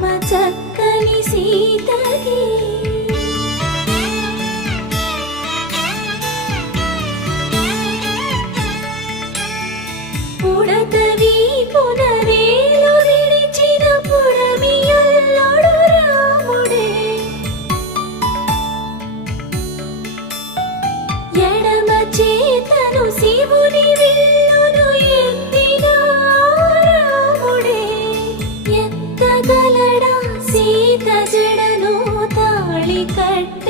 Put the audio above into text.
రామ చక్కని సీతకి పుడతవి పునరేలు విడిచిన పుడమియల్లుడు రాముడే ఎడమ చేతను శివుని విల్లును ఎత్తిన రాముడే ఎత్తగలడా సీత జడను తాళి కట్ట